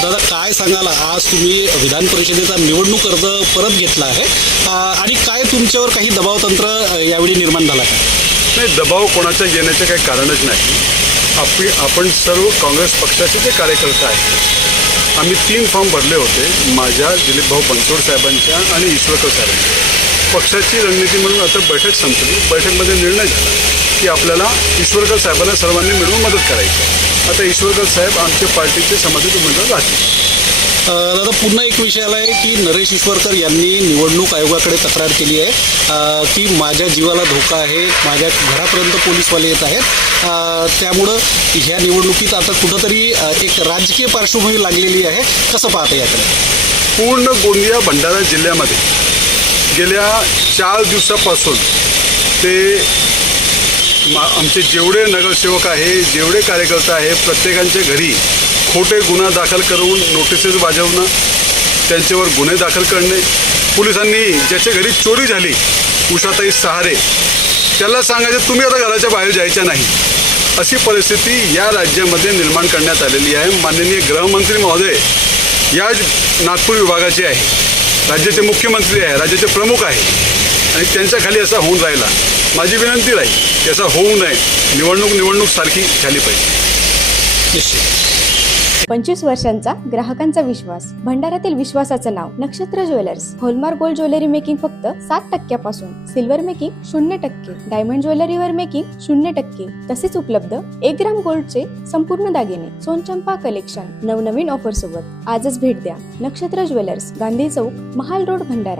दादा काय सांगाल, आज तुम्ही विधान परिषदेचा निवडणूक अर्ज परत घेतला आहे आणि काय तुमच्यावर काही दबाव तंत्र यावेळी निर्माण झाला आहे? नाही, दबाव कोणाच्या येण्याचे काही कारणच नाही. आपण सर्व काँग्रेस पक्षाचे जे कार्यकर्ते आहेत, आम्ही 3 फॉर्म भरले होते, माझ्या दिलीप भाऊ बनसोड साहेबांच्या आणि ईश्वरकर साहेबांच्या. पक्षाची रणनीती म्हणून आता बैठक संपली. बैठकमध्ये निर्णय झाला की आपल्याला ईश्वरकर साहेबांना सर्वांनी मिळून मदत करायची. आता ईश्वरकर साहेब आमच्या पार्टीचे समर्थित उमेदवार राहतील. दादा, पुन्हा एक विषय आला आहे की नरेश ईश्वरकर यांनी निवडणूक आयोगाकडे तक्रार केली आहे की माझ्या जीवाला धोका आहे, माझ्या घरापर्यंत पोलीसवाले येत आहेत, त्यामुळं ह्या निवडणुकीत आता कुठंतरी एक राजकीय पार्श्वभूमी लागलेली आहे. कसं पाहता याकडे? पूर्ण गोंदिया भंडारा जिल्ह्यामध्ये गेल्या 4 दिवसापासून ते आमचे जेवढे नगरसेवक आहे, जेवढे कार्यकर्ते आहे, प्रत्येकांच्या घरी खोटे गुन्हा दाखल करून नोटिसेस बजावणं, त्यांच्यावर गुन्हे दाखल करणे. पोलिसांनी ज्याच्या घरी चोरी झाली, उषाताई सहारे, त्याला सांगायचं तुम्ही आता घराच्या बाहेर जायचं नाही, अशी परिस्थिती या राज्यामध्ये निर्माण करण्यात आलेली आहे. माननीय गृहमंत्री महोदय या नागपूर विभागाचे आहे, राज्याचे मुख्यमंत्री आहे, राज्याचे प्रमुख आहे आणि त्यांच्या खाली असा होऊन राहिला. माझी विनंती राहील की असं होऊ नये. निवडणूक सारखी झाली पाहिजे. 25 वर्षांचा ग्राहकांचा विश्वास, भंडाऱ्यातील विश्वासाचं नाव नक्षत्र jewellers. Hallmark gold jewellery making फक्त 7% सिल्वर मेकिंग 0%, डायमंड ज्वेलरीवर मेकिंग 0%. तसेच उपलब्ध 1 ग्राम गोल्डचे संपूर्ण दागिने, सोनचंपा कलेक्शन नवनवीन ऑफर सोबत. आजच भेट द्या. नक्षत्र ज्वेलर्स, गांधी चौक, महाल रोड, भंडारा.